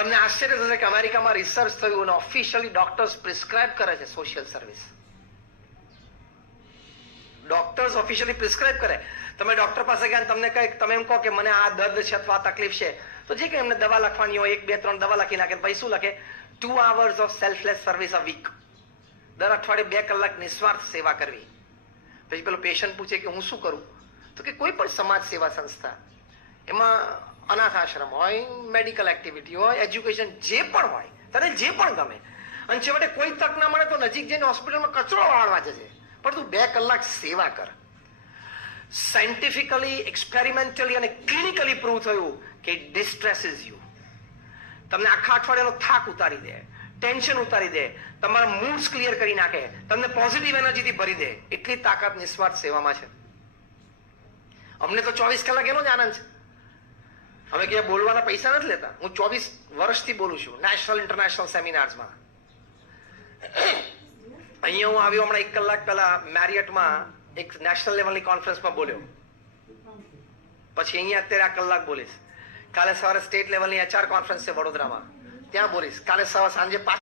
તમને આશ્ચર્ય થશે કે અમેરિકામાં રિસર્ચ થયું અને ઓફિશિયલી ડોક્ટર્સ પ્રિસ્ક્રાઇબ કરે છે social service. Doctors officially prescribe કરે. તમે ડોક્ટર પાસે ગયા તમને કહે, તમે એમ કહો કે મને આ દર્દ છે અથવા આ તકલીફ છે, તો જે કે એમને દવા લખવાની હોય 1, 2, 3 દવા લખી નાખે. પછી શું લખે? 2 hours of selfless service a week. દર અઠવાડિયે 2 કલાક નિસ્વાર્થ સેવા કરવી. પછી પેલો પેશન્ટ પૂછે કે હું શું કરું? તો કે કોઈ પણ સમાજ સેવા સંસ્થા, એમાં અનાથ આશ્રમ હોય, મેડિકલ એક્ટિવિટી હોય, એજ્યુકેશન, જે પણ હોય, તને જે પણ ગમે. અને છેવટે કોઈ તક ના મળે તો નજીક જઈને હોસ્પિટલમાં કચરો વાળવા જશે, પણ તું 2 કલાક સેવા કર. સાયન્ટિફિકલી, એક્સપેરિમેન્ટલી અને ક્લિનિકલી પ્રૂવ થયું કે ઇટ ડિસ્ટ્રેસીસ યુ. તમને આખા અઠવાડિયાનો થાક ઉતારી દે, ટેન્શન ઉતારી દે, તમારા મૂડ્સ ક્લિયર કરી નાખે, તમને પોઝિટિવ એનર્જીથી ભરી દે. એટલી તાકાત નિસ્વાર્થ સેવામાં છે. અમને તો 24 કલાક એનો જ આનંદ છે. અમે ક્યાં બોલવાના પૈસા નથી લેતા. હું 24 વર્ષથી બોલું છું નેશનલ ઇન્ટરનેશનલ સેમિનાર્સમાં. અહીંયા હું આવ્યો હમણાં 1 કલાક પહેલા મેરિયટમાં એક નેશનલ લેવલની કોન્ફરન્સમાં બોલ્યો. પછી અહીંયા અત્યારે આ કલાક બોલીશ. કાલે સવારે સ્ટેટ લેવલની HR કોન્ફરન્સ છે વડોદરામાં, ત્યાં બોલીશ. કાલે સાંજે